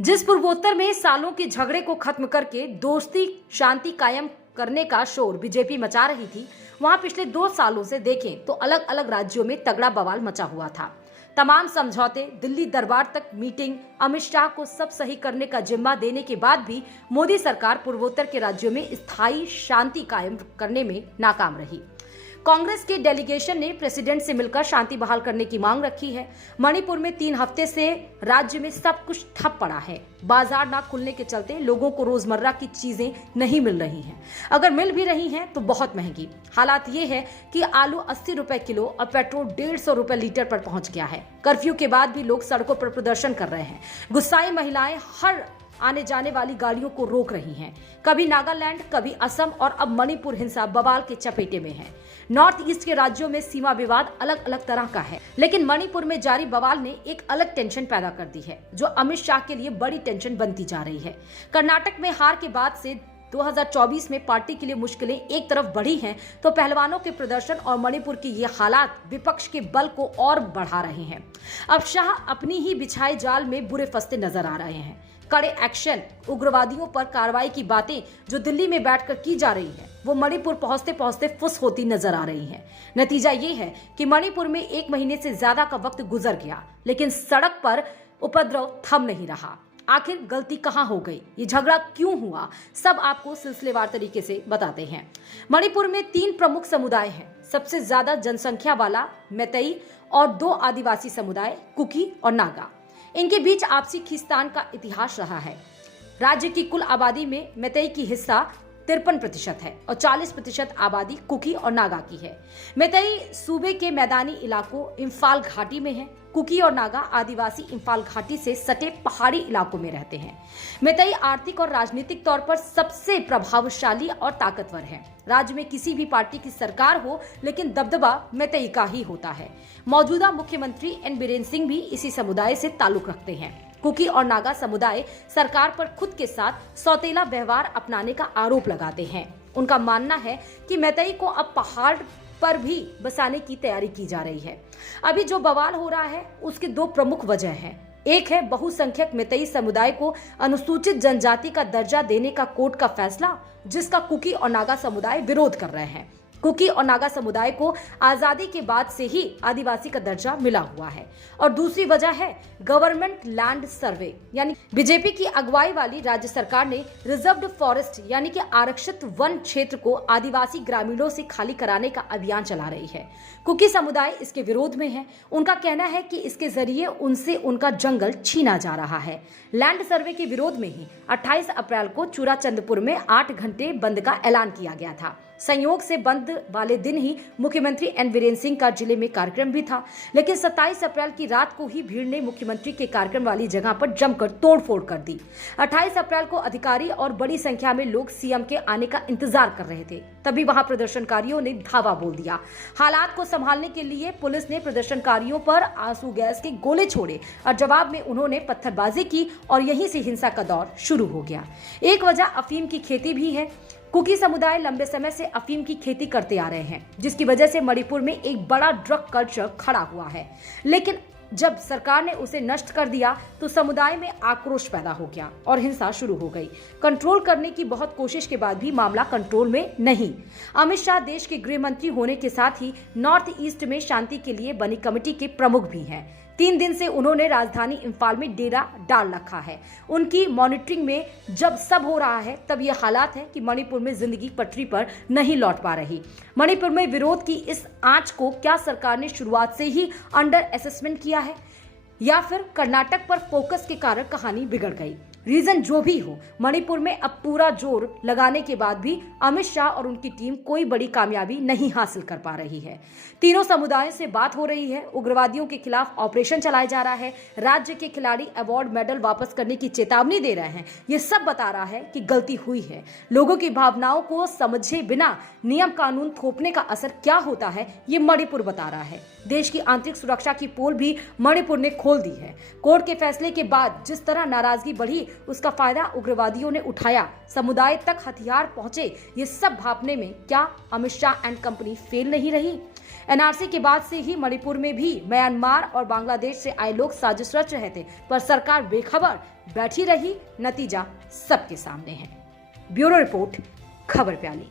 जिस पूर्वोत्तर में सालों के झगड़े को खत्म करके दोस्ती शांति कायम करने का शोर बीजेपी मचा रही थी, वहां पिछले 2 सालों से देखें तो अलग अलग राज्यों में तगड़ा बवाल मचा हुआ था। तमाम समझौते, दिल्ली दरबार तक मीटिंग, अमित शाह को सब सही करने का जिम्मा देने के बाद भी मोदी सरकार पूर्वोत्तर के राज्यों में स्थायी शांति कायम करने में नाकाम रही। कांग्रेस के डेलीगेशन ने प्रेसिडेंट से मिलकर शांति बहाल करने की मांग रखी है। मणिपुर में 3 हफ्ते से राज्य में सब कुछ ठप पड़ा है। बाजार ना खुलने के चलते लोगों को रोजमर्रा की चीजें नहीं मिल रही हैं। अगर मिल भी रही हैं तो बहुत महंगी। हालात ये है कि आलू 80 रुपए किलो और पेट्रोल 150 रुपए लीटर पर पहुंच गया है। कर्फ्यू के बाद भी लोग सड़कों पर प्रदर्शन कर रहे हैं। गुस्साई महिलाएं हर आने जाने वाली गाड़ियों को रोक रही हैं। कभी नागालैंड, कभी असम और अब मणिपुर हिंसा बवाल के चपेटे में है। नॉर्थ ईस्ट के राज्यों में सीमा विवाद अलग अलग तरह का है, लेकिन मणिपुर में जारी बवाल ने एक अलग टेंशन पैदा कर दी है, जो अमित शाह के लिए बड़ी टेंशन बनती जा रही है। कर्नाटक में हार के बाद से 2024 में पार्टी के लिए मुश्किलें एक तरफ बढ़ी हैं, तो पहलवानों के प्रदर्शन और मणिपुर के ये हालात विपक्ष के बल को और बढ़ा रहे हैं। अब शाह अपनी ही बिछाए जाल में बुरे फंसते नजर आ रहे हैं। कड़े एक्शन, उग्रवादियों पर कार्रवाई की बातें जो दिल्ली में बैठकर की जा रही है, वो मणिपुर पहुंचते पहुंचते फुस होती नजर आ रही है। नतीजा ये है कि मणिपुर में 1 महीने से ज्यादा का वक्त गुजर गया, लेकिन सड़क पर उपद्रव थम नहीं रहा। आखिर गलती कहां हो गई, ये झगड़ा क्यों हुआ, सब आपको सिलसिलेवार तरीके से बताते हैं। मणिपुर में 3 प्रमुख समुदाय हैं। सबसे ज्यादा जनसंख्या वाला मैतेई और 2 आदिवासी समुदाय कुकी और नागा। इनके बीच आपसी खींचतान का इतिहास रहा है। राज्य की कुल आबादी में मैतेई की हिस्सा 53% है और 40% आबादी कुकी और नागा की है। मैतेई सूबे के मैदानी इलाकों इम्फाल घाटी में है। कुकी और नागा आदिवासी इम्फाल घाटी से सटे पहाड़ी इलाकों में रहते हैं। मैतेई आर्थिक और राजनीतिक तौर पर सबसे प्रभावशाली और ताकतवर है। राज्य में किसी भी पार्टी की सरकार हो, लेकिन दबदबा मैतेई का ही होता है। मौजूदा मुख्यमंत्री एन बीरेन सिंह भी इसी समुदाय से ताल्लुक रखते हैं। कुकी और नागा समुदाय सरकार पर खुद के साथ सौतेला व्यवहार अपनाने का आरोप लगाते हैं। उनका मानना है कि मैतेई को अब पहाड़ पर भी बसाने की तैयारी की जा रही है। अभी जो बवाल हो रहा है उसके 2 प्रमुख वजह हैं। एक है बहुसंख्यक मैतेई समुदाय को अनुसूचित जनजाति का दर्जा देने का कोर्ट का फैसला, जिसका कुकी और नागा समुदाय विरोध कर रहे हैं। कुकी और नागा समुदाय को आजादी के बाद से ही आदिवासी का दर्जा मिला हुआ है। और दूसरी वजह है गवर्नमेंट लैंड सर्वे, यानी बीजेपी की अगुवाई वाली राज्य सरकार ने रिजर्व्ड फॉरेस्ट यानी कि आरक्षित वन क्षेत्र को आदिवासी ग्रामीणों से खाली कराने का अभियान चला रही है। कुकी समुदाय इसके विरोध में है। उनका कहना है कि इसके जरिए उनसे उनका जंगल छीना जा रहा है। लैंड सर्वे के विरोध में ही 28 अप्रैल को चूराचंदपुर में 8 घंटे बंद का ऐलान किया गया था। संयोग से बंद वाले दिन ही मुख्यमंत्री एन बीरेन सिंह का जिले में कार्यक्रम भी था, लेकिन 27 अप्रैल की रात को ही भीड़ ने मुख्यमंत्री के कार्यक्रम वाली जगह पर जमकर तोड़फोड़ कर दी। 28 अप्रैल को अधिकारी और बड़ी संख्या में लोग सीएम के आने का इंतजार कर रहे थे, तभी वहां प्रदर्शनकारियों ने धावा बोल दिया। हालात को संभालने के लिए पुलिस ने प्रदर्शनकारियों पर आंसू गैस के गोले छोड़े और जवाब में उन्होंने पत्थरबाजी की और यहीं से हिंसा का दौर शुरू हो गया। एक वजह अफीम की खेती भी है। कुकी समुदाय लंबे समय से अफीम की खेती करते आ रहे हैं, जिसकी वजह से मणिपुर में एक बड़ा ड्रग कल्चर खड़ा हुआ है। लेकिन जब सरकार ने उसे नष्ट कर दिया तो समुदाय में आक्रोश पैदा हो गया और हिंसा शुरू हो गई। कंट्रोल करने की बहुत कोशिश के बाद भी मामला कंट्रोल में नहीं। अमित शाह देश के गृह मंत्री होने के साथ ही नॉर्थ ईस्ट में शांति के लिए बनी कमेटी के प्रमुख भी हैं। 3 दिन से उन्होंने राजधानी इम्फाल में डेरा डाल रखा है। उनकी मॉनिटरिंग में जब सब हो रहा है, तब ये हालात है कि मणिपुर में जिंदगी पटरी पर नहीं लौट पा रही। मणिपुर में विरोध की इस आंच को क्या सरकार ने शुरुआत से ही अंडर असेसमेंट किया है, या फिर कर्नाटक पर फोकस के कारण कहानी बिगड़ गई? रीजन जो भी हो, मणिपुर में अब पूरा जोर लगाने के बाद भी अमित शाह और उनकी टीम कोई बड़ी कामयाबी नहीं हासिल कर पा रही है। तीनों समुदायों से बात हो रही है, उग्रवादियों के खिलाफ ऑपरेशन चलाया जा रहा है, राज्य के खिलाड़ी अवार्ड मेडल वापस करने की चेतावनी दे रहे हैं। ये सब बता रहा है कि गलती हुई है। लोगों की भावनाओं को समझे बिना नियम कानून थोपने का असर क्या होता है, ये मणिपुर बता रहा है। देश की आंतरिक सुरक्षा की पोल भी मणिपुर ने खोल दी है। कोर्ट के फैसले के बाद जिस तरह नाराजगी बढ़ी, उसका फायदा उग्रवादियों ने उठाया। समुदाय तक हथियार पहुंचे। ये सब भापने में क्या Amit Shah and company fail नहीं रही? एनआरसी के बाद से ही मणिपुर में भी म्यांमार और बांग्लादेश से आए लोग साजिश रच रहे थे, पर सरकार बेखबर बैठी रही। नतीजा सबके सामने है। ब्यूरो रिपोर्ट, खबर प्याली।